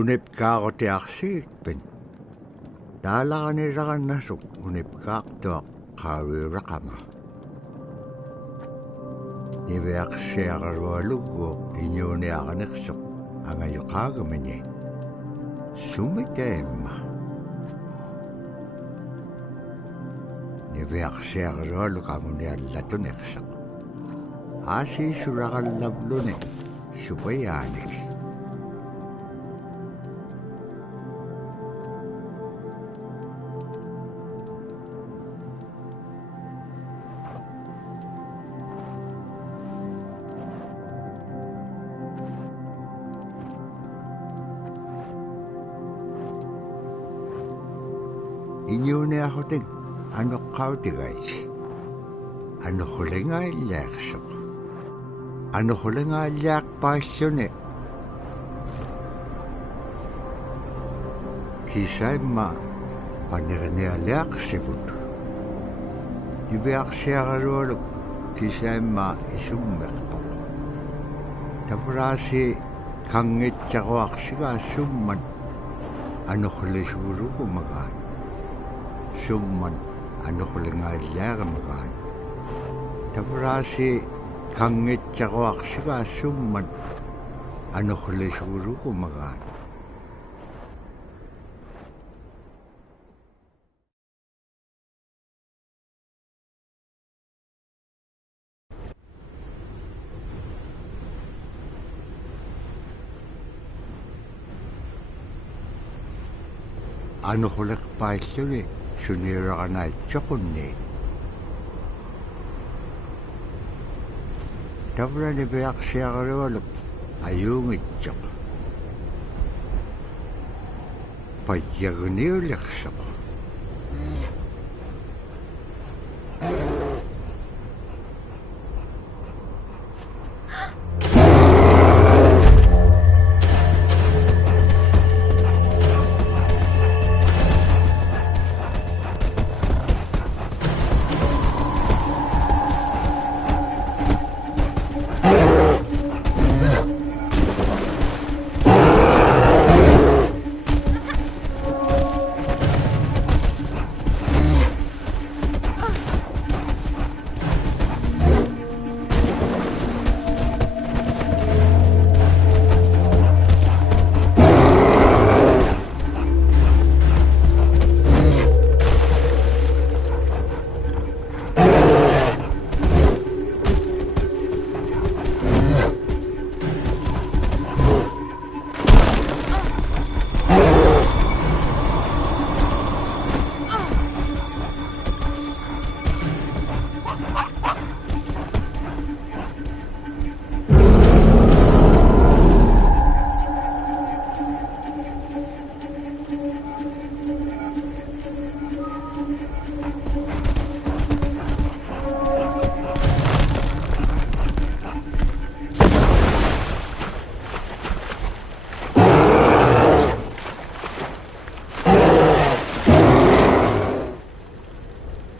unipkaaqutiarsigikpin taalaqanilaqannasuk unipkaaqtuaq qaaviuraqama niviaqsiaqarualugguuq iñuuniaqaneqsuq angayoqaagamini sumitaimma niviaqsiaqarualuk anguniallatuneqsuq aasiisuraqallavluni supayaanik iñuuniaqutик anuqqautigaiti anuqulingaallaaqsuq anuqulingaallaaqpaalluni kisaimma panirnialiaqsivut niviaqsiaqarualuk kisaimma isummeqtoq tapuraasi kangitsaquaqsigaasumman anuqlisuulugumagaan summan anuqulingaallaaqamagaan tapuraasi kangitsaquaqsigaasumman anuqlisuulugumagaan anuquliqpaalluni suniuraqanaitsoqunni tavlani piaqsiaqarualuk ayuungitsoq payyagniuliqsoq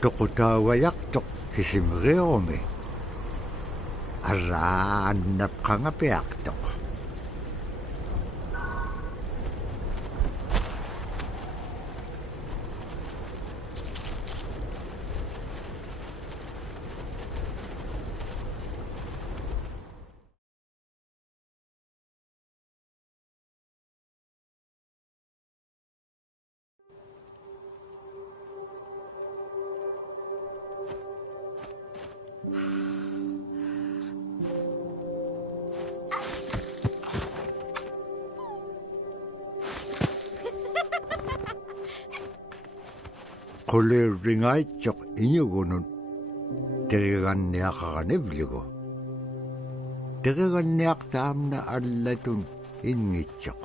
toqutaavajaqtoq kisimriorumi arraannapqangapiaqtoq qulirringaitsoq iñugunun teriganniaqaranivligu teriganniaqtaamna allatun ingitsoq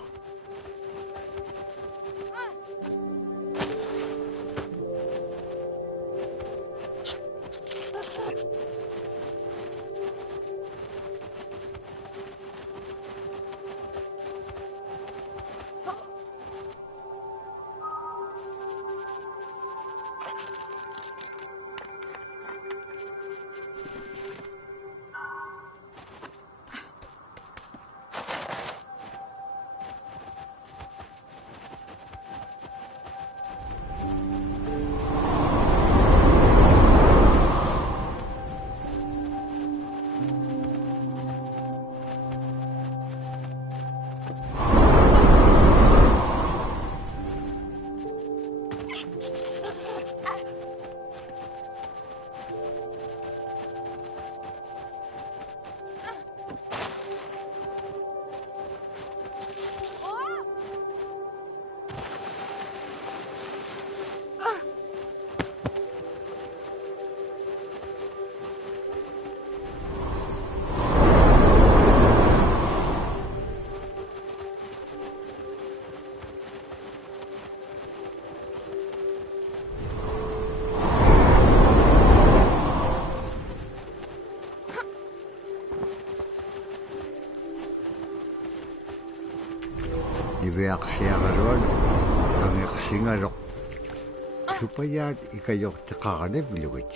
niviaqsiaqaluan qangeqsingaloq supayaat ikajorteqaranapilugit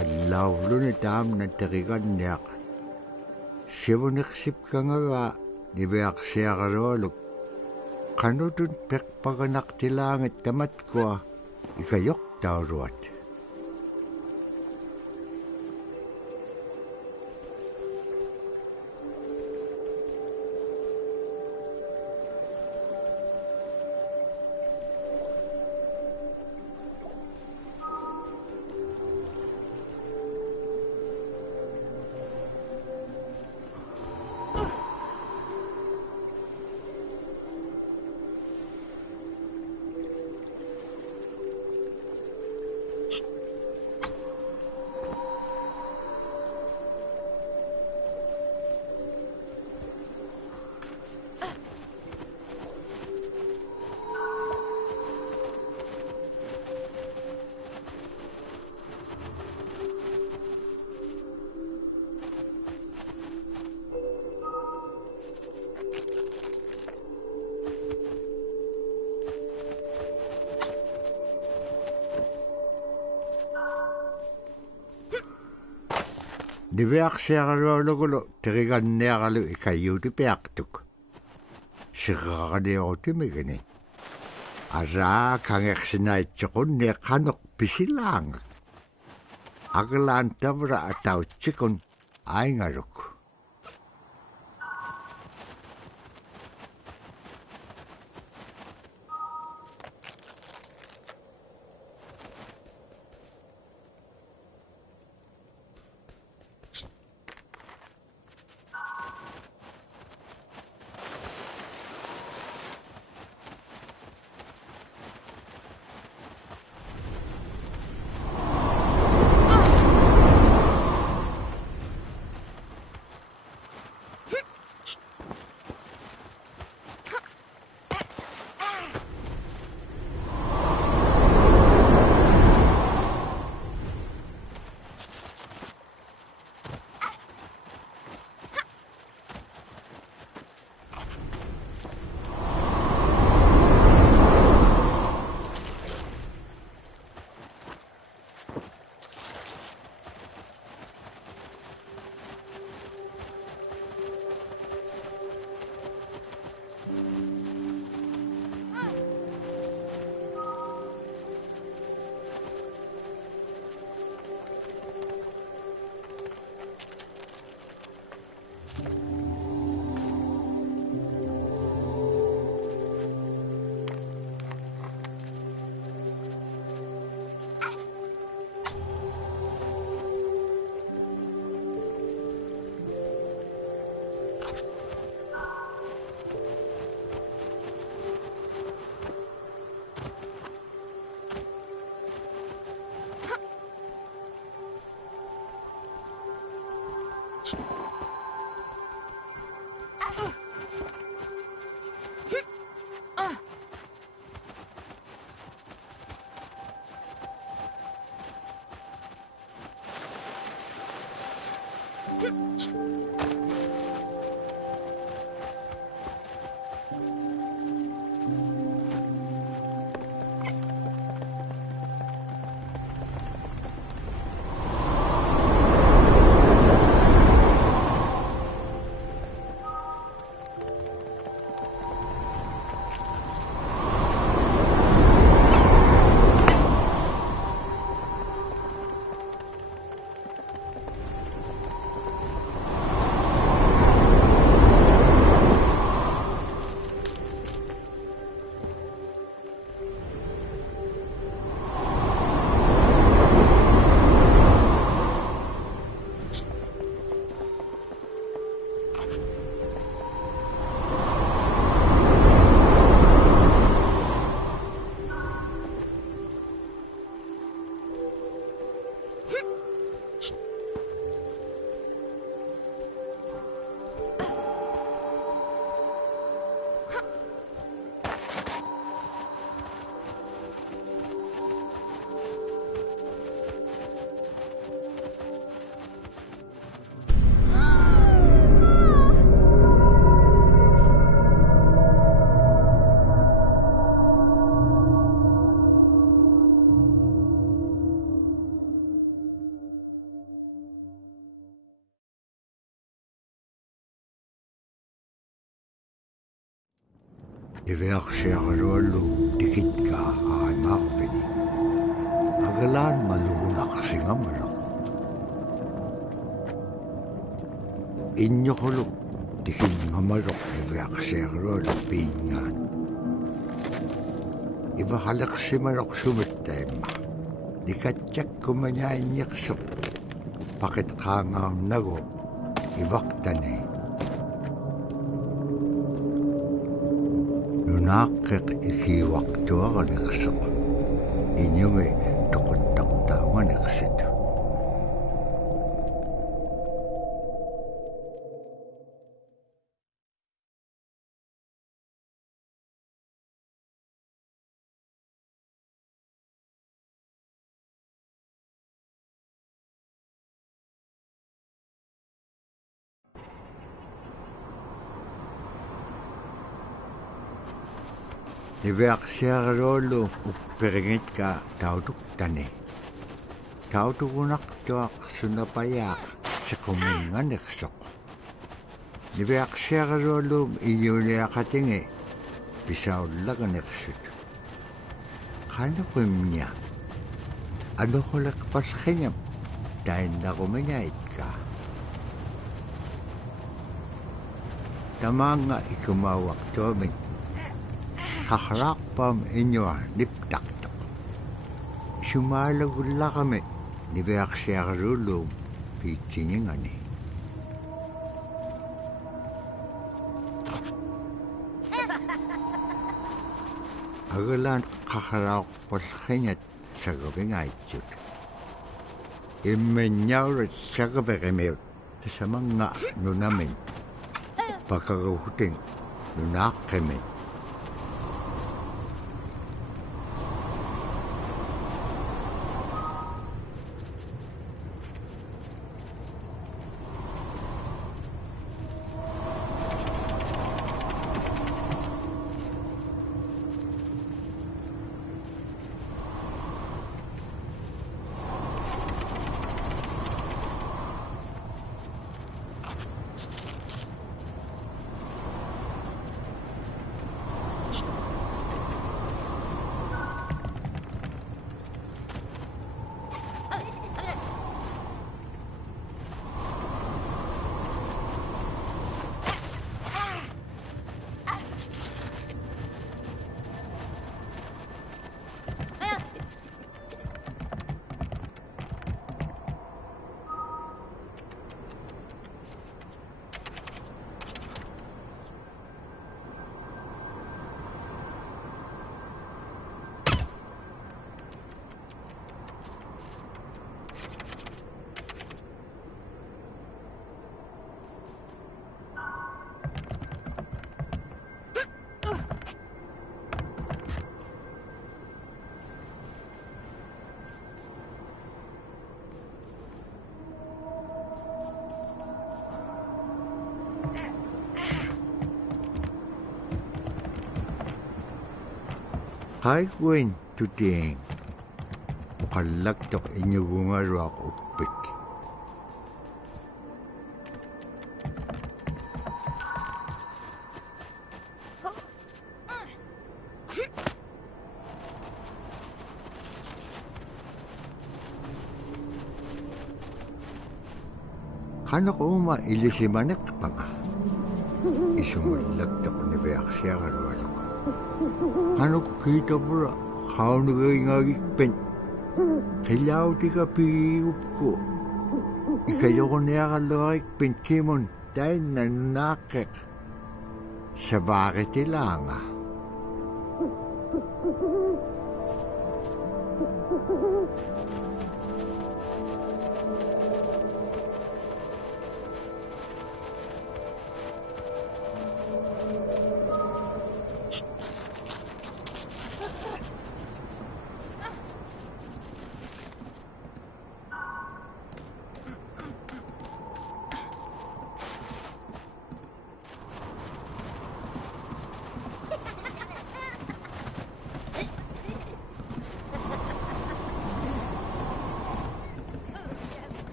allauvluni taamna teqiganniaq sivuneqsipkangagaa niviaqsiaqalualuk qanutun peqpaganaqtilaangat tamatkua ikajortauruat niviaqsiaqalualugulu teqiganniaqalu ikayuutipiaqtuk siqaqaniortimigini araa kangeqsinaitsoqunni qanoq pisilaanga aqlaan tavra atautsikun aingaluk Iveaksiaqaruallu tikitkaa aimaarpini. Agalaan maluunaqsingamalaq. Inñoqulu tikinngamaluq iveaksiaqaruallu piingaan. Ivaqaleqsimaloq sumittaimma. Nikatjakkumañainniqsuq paqitqaangaarnagu ivaqtani. Nunaaqqiq ikiwaqtuaqaniqsuq iñungi toquttaqtaaganiqsitu. Iveaksiaqaruallu uppiringitka tautuktani. Tautukunaqtuaq sunapayaaq siquminganiqsuq. Iveaksiaqaruallu iñuliaqatingi pisaullaganiqsut. Qanuqimña anuquleqpallqingam tainnaqumiñaitka. Tamaanga ikumauaqtuamin qaqraaqpam iñua niptaqtuq. Sumaalagullaqami niveaksiaqaruullu piitsingingani. Agalaan qaqraaqpallqingat sagavingaitsut. Immenñaurat sagaviqimiut tasamanga nunamin pakaguhutin nunaaqqimin. Haikuin tuting uqallaktuq iñugungaruaq uppik. Qanuq uma ilisimanekpanga isumullaktuq niveaksiaqarualuq. Qanuq kiitapura qaunugingagikpen qillautika piigupku ikayoquniaqalluarikpin timun tainna nunaaqqiq sabaaqitilaanga.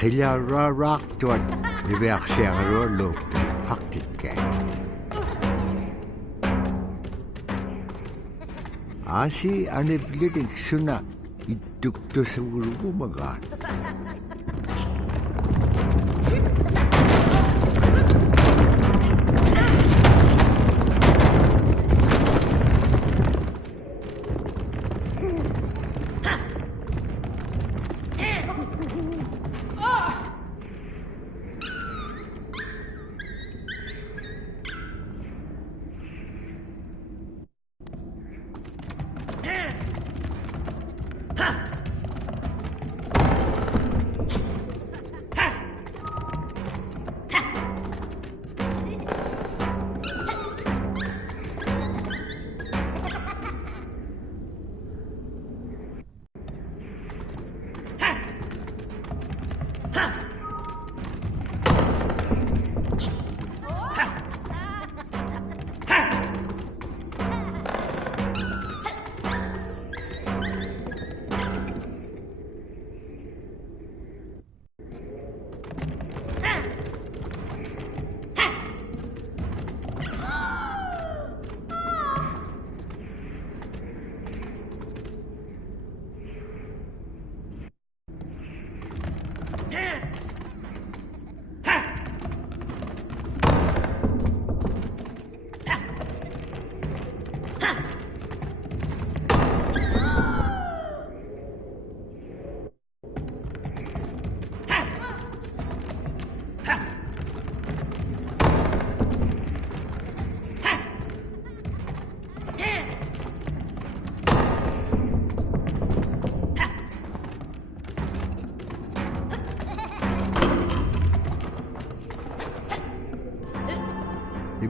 qilaraaraartuat iviarsiaruallu aqtikkai aasi anivlitik suna ittuktusugurugumagaan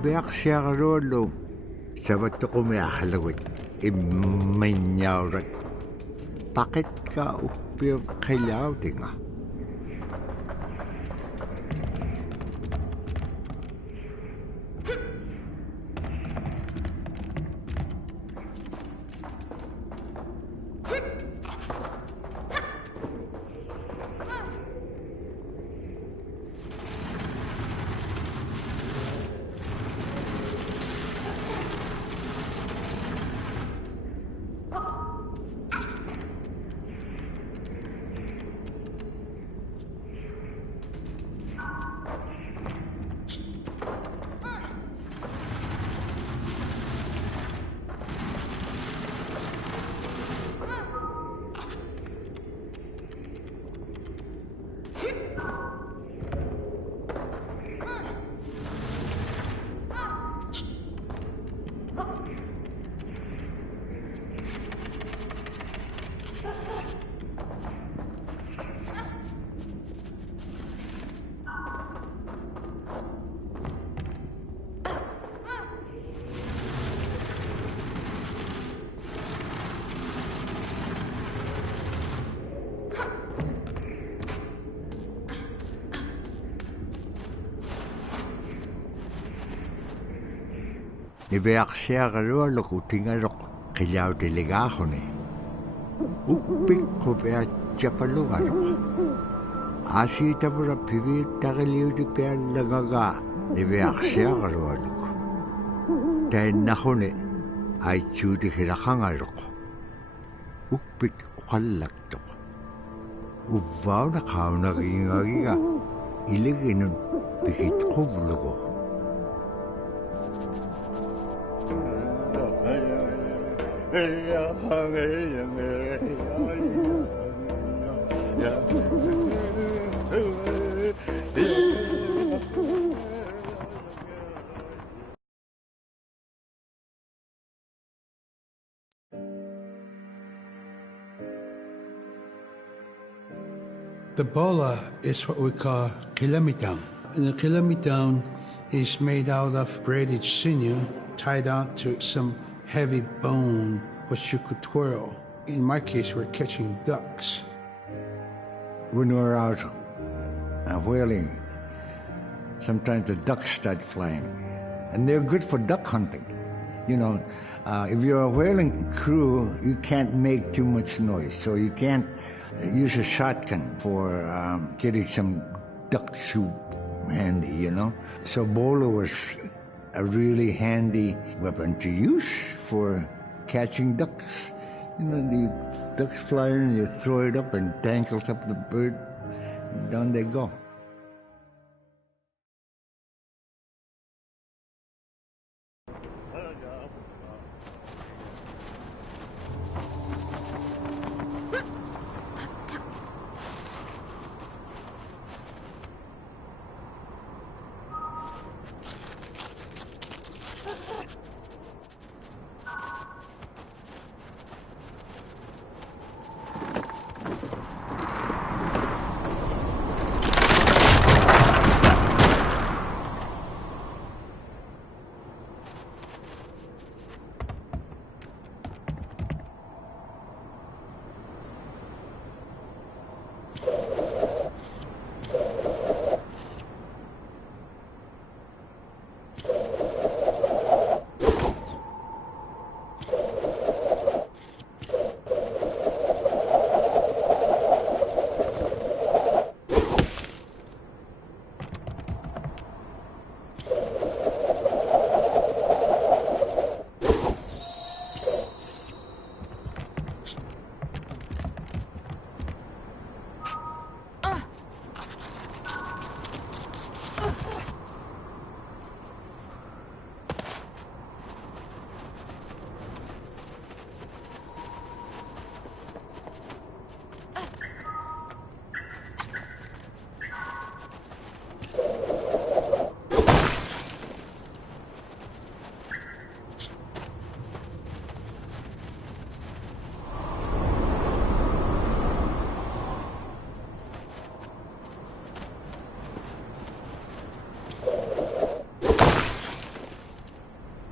iviarsiaruallu savattoqumiarlugit imminniaurat paqitqa uppiu qillautinga iviarsiarualluku tingaluq qillautiligaarruni uppikqupiatsapalugaluq aasiitapura piviittaqiliutipiallagagaa iviarsiarualluku tainnarruni aitsuutikhilaqangaluq uppik uqallaktuq uvvauna qaunariingagiga iliginun pikitquvlugu The bola is what we call kilamitan. And the kilamitan is made out of braided sinew tied out to some heavy bone which you could twirl. In my case, we're catching ducks. When we're out whaling, sometimes the ducks start flying. And they're good for duck hunting. You know, if you're a whaling crew, you can't make too much noise. So you can't use a shotgun for getting some duck soup handy, you know. So bolo was a really handy weapon to use for catching ducks. You know, the ducks fly in, you throw it up and tangles up the bird, and down they go.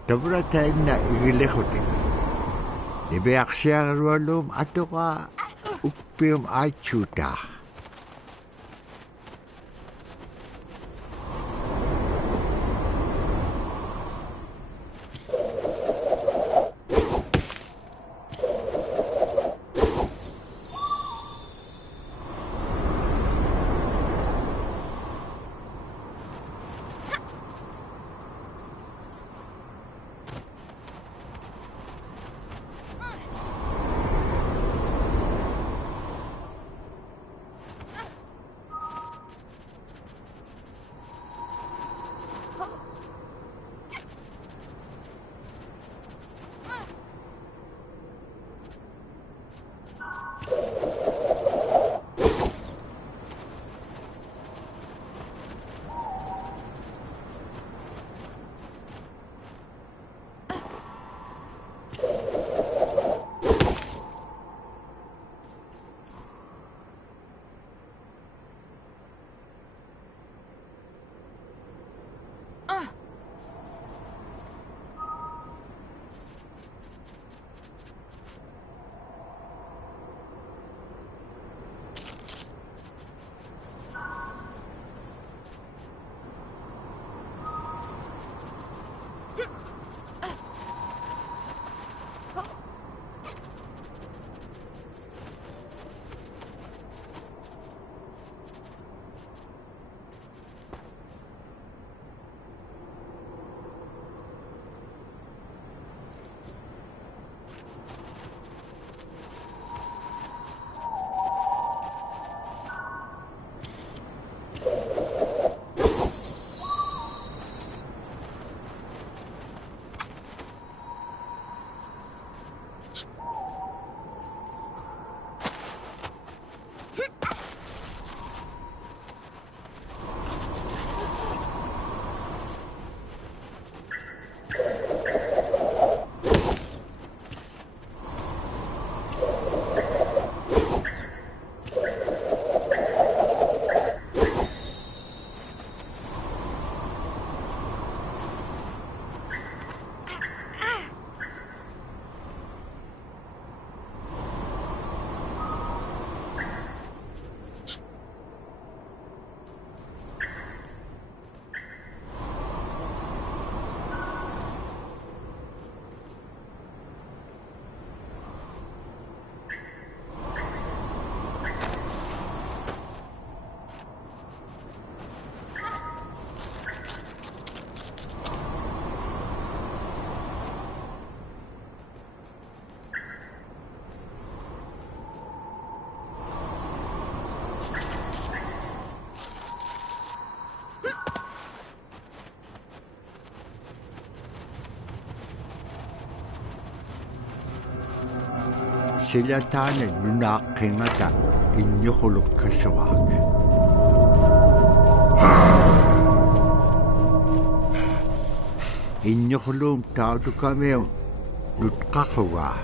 Tabratagna igilihutik. Libeaksiang rualum ato ka ukpium achuta. Sila tanan lunakingata inyukulok kasawag. Inyukulong tawdo kami lutkakawa.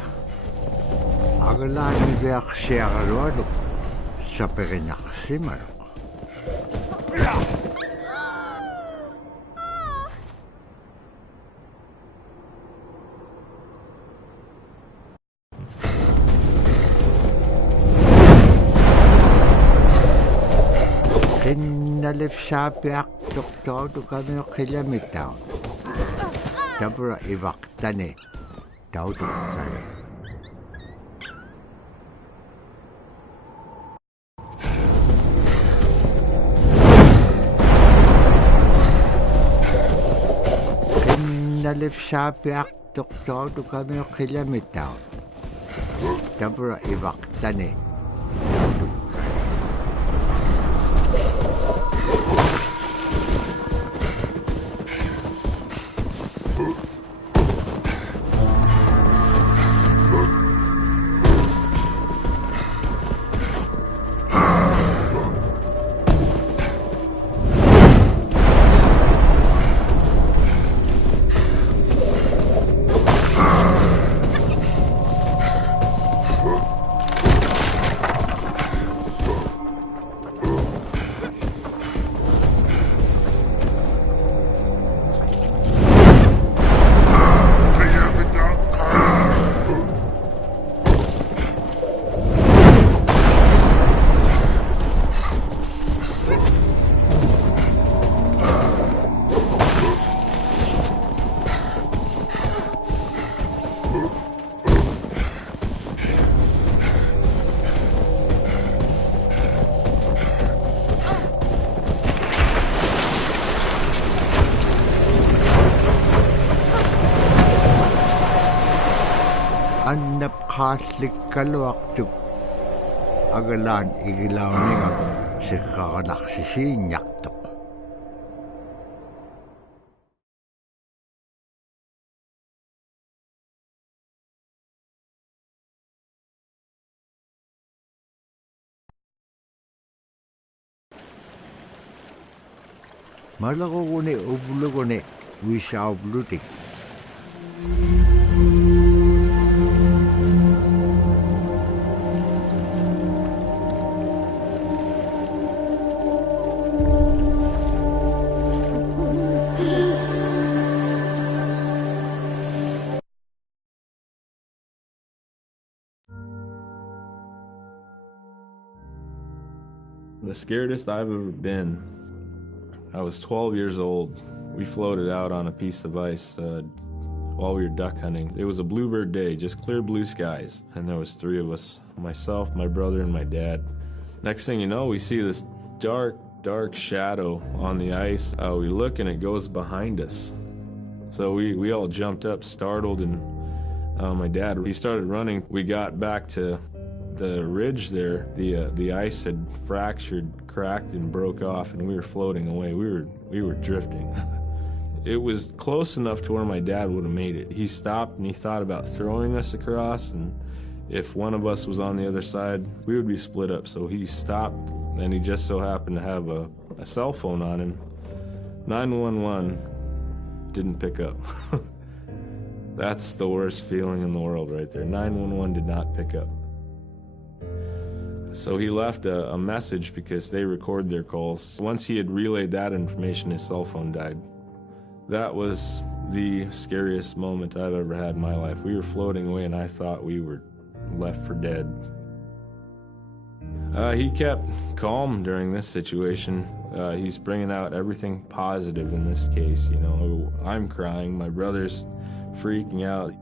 Agalan ni Beak siya kalwado sa pekinaksimaro. Kinalip sa Beak tawdo kami kilamitaw. Tapos iwaktane tawdo sa'yo. Nalip sa Beak tawdo kami kilamitaw. Tapos iwaktane tawdo sa'yo. Anap kaslik kalwaktuk agalan igilaw niya si kakalaksisin yaktok. Malako ko ni ubulo ko ni wisa ublutik. The scariest I've ever been, I was 12 years old. We floated out on a piece of ice while we were duck hunting. It was a bluebird day, just clear blue skies. And there was 3 of us, myself, my brother, and my dad. Next thing you know, we see this dark shadow on the ice. We look and it goes behind us. So we all jumped up, startled, and my dad, he started running. We got back to the ridge there. The ice had fractured, cracked, and broke off, and we were floating away. We were drifting. It was close enough to where my dad would have made it. He stopped and he thought about throwing us across, and if one of us was on the other side, we would be split up. So he stopped, and he just so happened to have a cell phone on him. 911 didn't pick up. That's the worst feeling in the world right there. 911 did not pick up. So he left a message because they record their calls. Once he had relayed that information, his cell phone died. That was the scariest moment I've ever had in my life. We were floating away and I thought we were left for dead. He kept calm during this situation. He's bringing out everything positive in this case. You know, I'm crying, my brother's freaking out.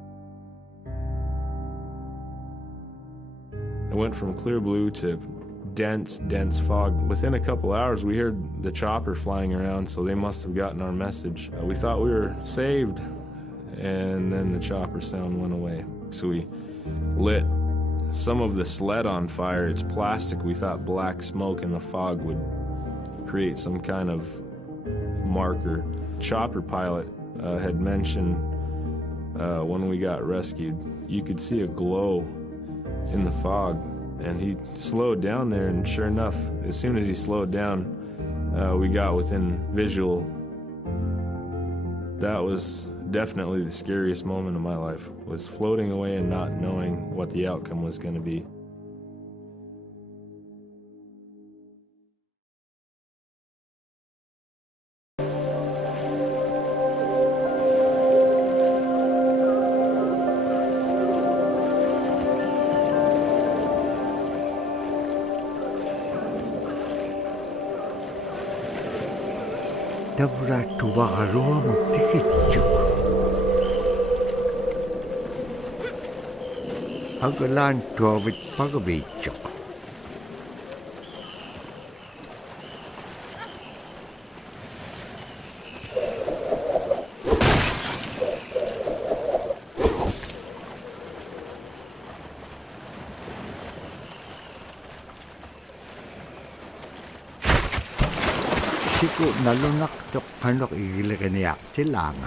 It went from clear blue to dense fog. Within a couple hours, we heard the chopper flying around, so they must have gotten our message. We thought we were saved, and then the chopper sound went away. So we lit some of the sled on fire. It's plastic. We thought black smoke in the fog would create some kind of marker. Chopper pilot had mentioned when we got rescued, you could see a glow in the fog. And he slowed down there, and sure enough, as soon as he slowed down, we got within visual. That was definitely the scariest moment of my life, was floating away and not knowing what the outcome was going to be. Tavra tuvaroa mutikitjuk. Agalan tuavit pagabitjuk. Siku nalunak tok kanok igilakaniak silanga.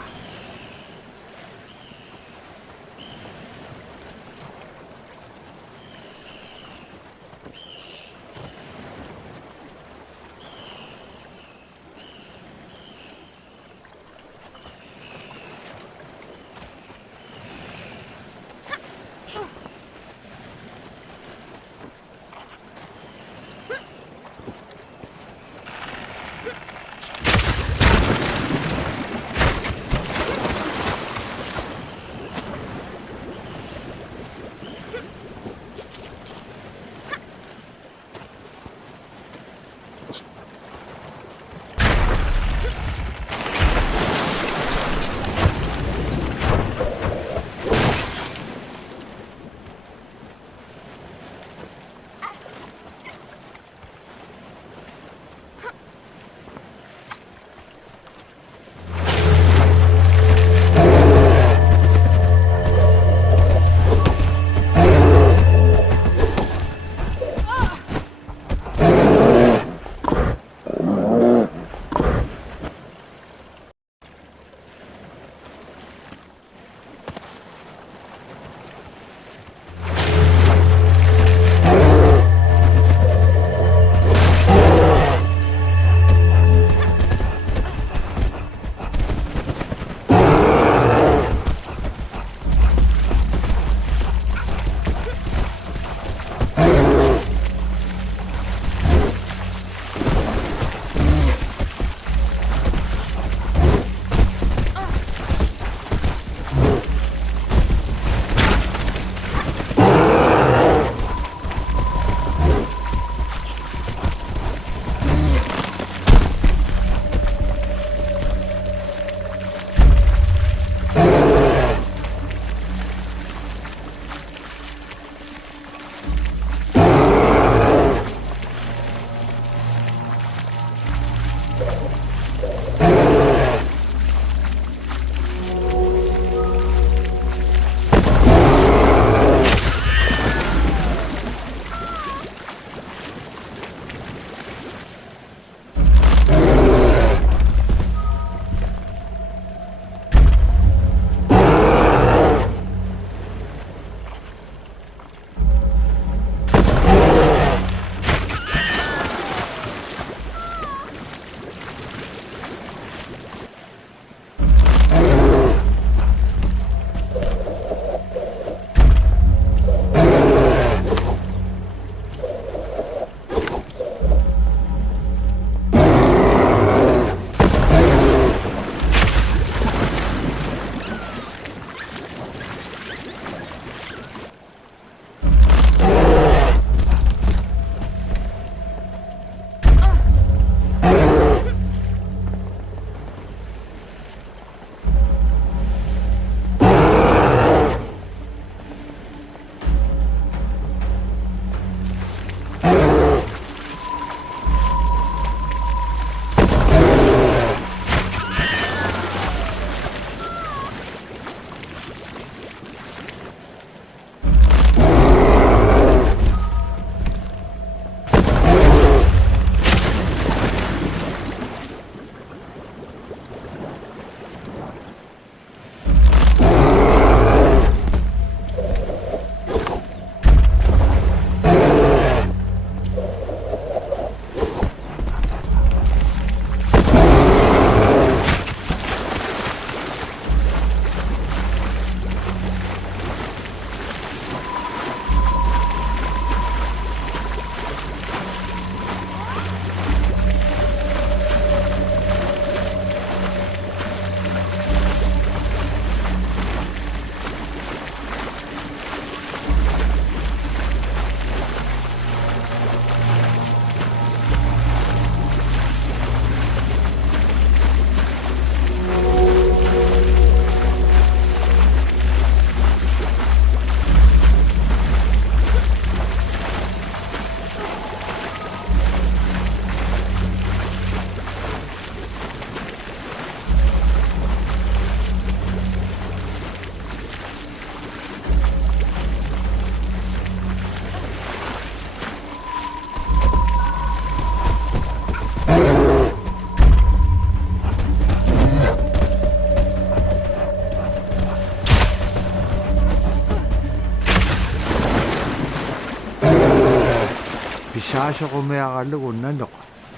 Kaso nanok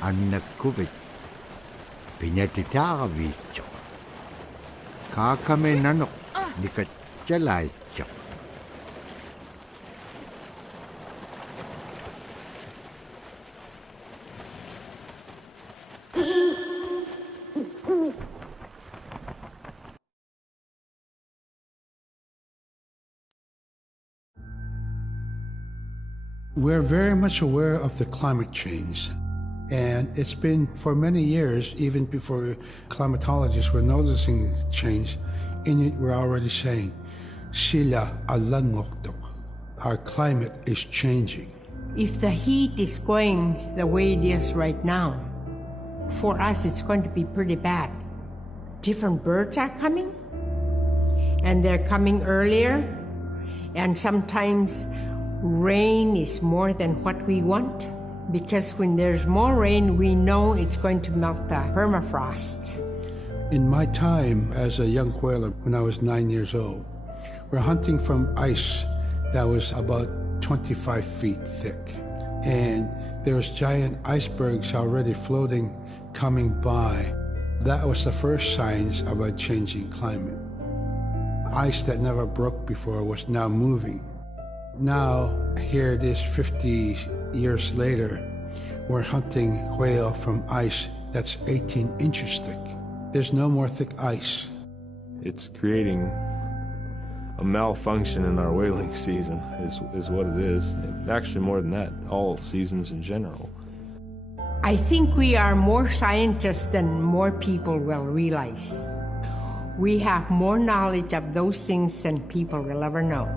ang nagkubit. Pinatitakabicho. Kakame nanok likat tsalaycho. We're very much aware of the climate change. And it's been for many years, even before climatologists were noticing this change, Inuit were already saying, Sila alangokto. Our climate is changing. If the heat is going the way it is right now, for us it's going to be pretty bad. Different birds are coming, and they're coming earlier, and sometimes rain is more than what we want, because when there's more rain, we know it's going to melt the permafrost. In my time as a young whaler, when I was 9 years old, we're hunting from ice that was about 25 feet thick. And there was giant icebergs already floating, coming by. That was the first signs of a changing climate. Ice that never broke before was now moving. Now, here it is 50 years later, we're hunting whale from ice that's 18 inches thick. There's no more thick ice. It's creating a malfunction in our whaling season is what it is. Actually, more than that, all seasons in general. I think we are more scientists than more people will realize. We have more knowledge of those things than people will ever know.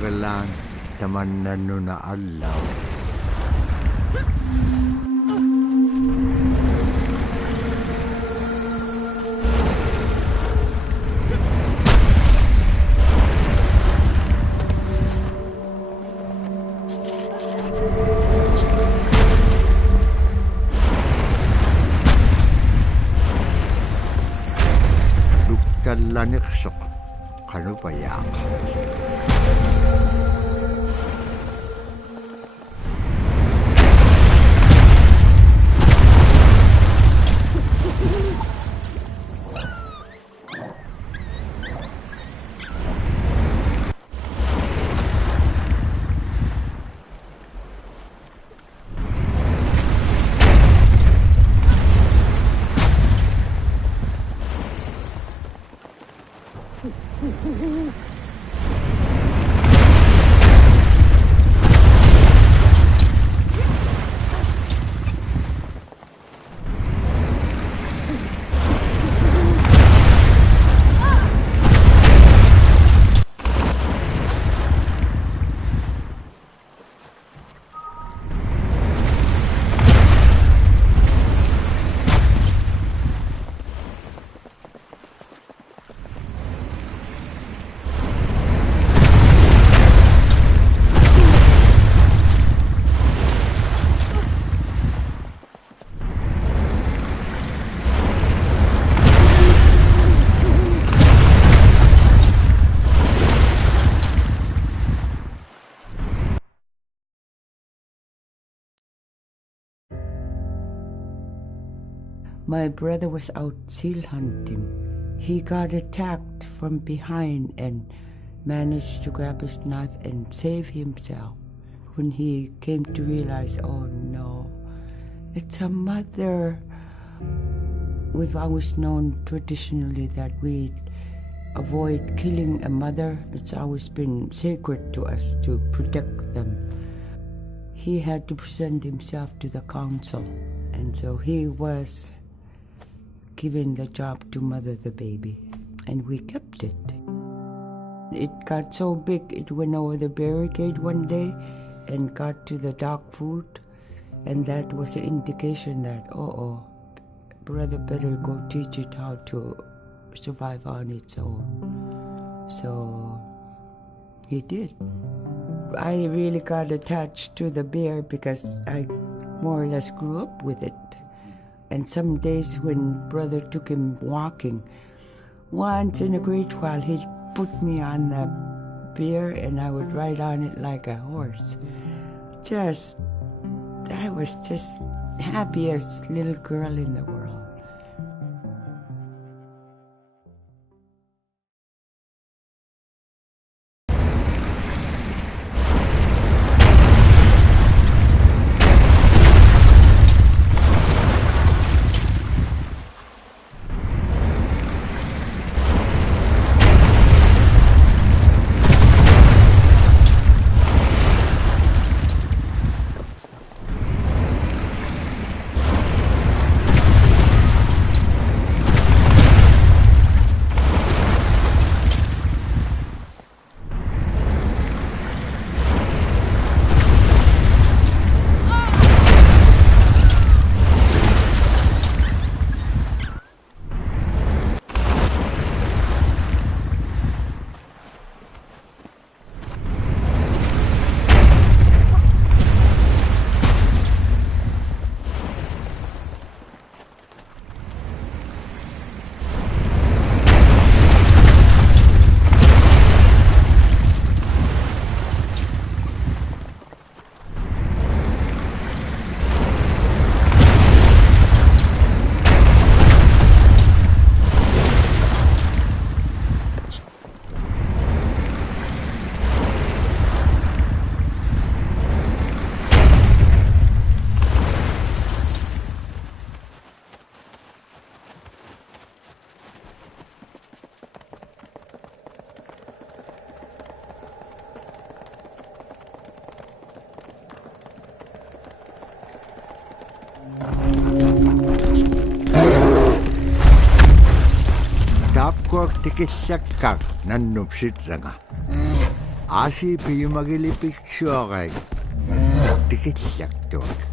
Agalan taman na alaw. Luktan sok kanu payak. My brother was out seal hunting. He got attacked from behind and managed to grab his knife and save himself. When he came to realize, oh no, it's a mother. We've always known traditionally that we avoid killing a mother. It's always been sacred to us to protect them. He had to present himself to the council, and so he was given the job to mother the baby, and we kept it. It got so big, it went over the barricade one day and got to the dog food, and that was an indication that, brother better go teach it how to survive on its own. So he did. I really got attached to the bear because I more or less grew up with it. And some days when brother took him walking, once in a great while he'd put me on the bear and I would ride on it like a horse. I was just happiest little girl in the world. Tapkuak tikisyakkak nannupsit ranga. Asi piyumagilipik syokay. Tikisyak tuak.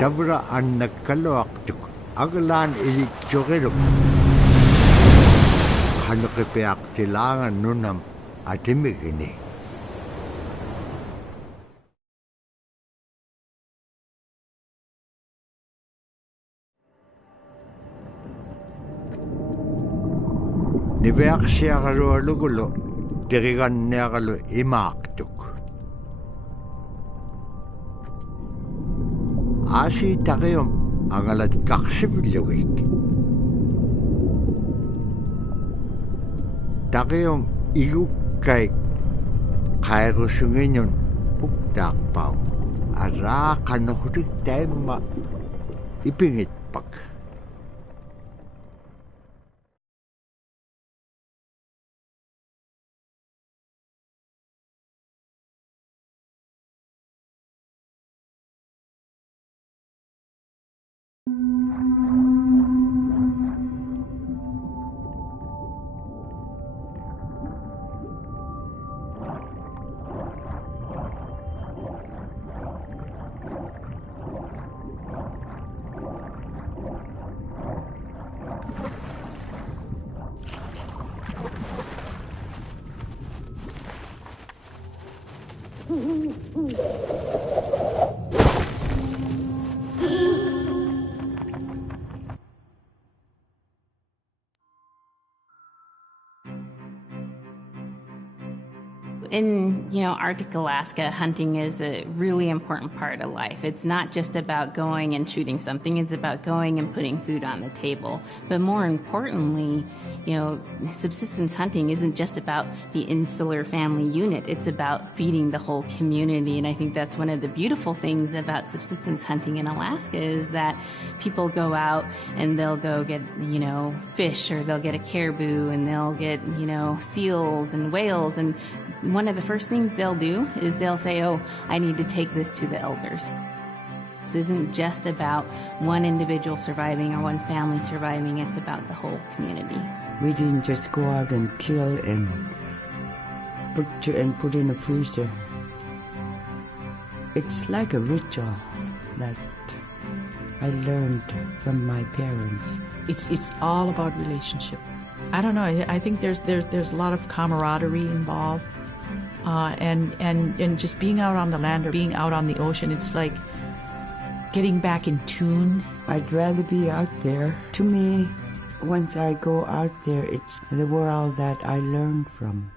Tabra an nagkalawaktuk, agalan ilikyokirum. Hanukipiak tilangan nunam atimigini. Nibeak siya kalualugulo, dirigan niya kalu imaaktuk. Asi takayom ang alat kaksibilawik. Takayom igukay kairusungin yun puktakpaw. Ara kanuhurik tema ipingit pag. In, Arctic Alaska, hunting is a really important part of life. It's not just about going and shooting something, it's about going and putting food on the table. But more importantly, subsistence hunting isn't just about the insular family unit, it's about feeding the whole community. And I think that's one of the beautiful things about subsistence hunting in Alaska is that people go out and they'll go get, fish, or they'll get a caribou, and they'll get, seals and whales. And one of the first things they'll do is they'll say, oh, I need to take this to the elders. This isn't just about one individual surviving or one family surviving, it's about the whole community. We didn't just go out and kill and put in a freezer. It's like a ritual that I learned from my parents. It's all about relationship. I don't know. I think there's a lot of camaraderie involved, and just being out on the land or being out on the ocean. It's like getting back in tune. I'd rather be out there. To me, once I go out there, it's the world that I learn from.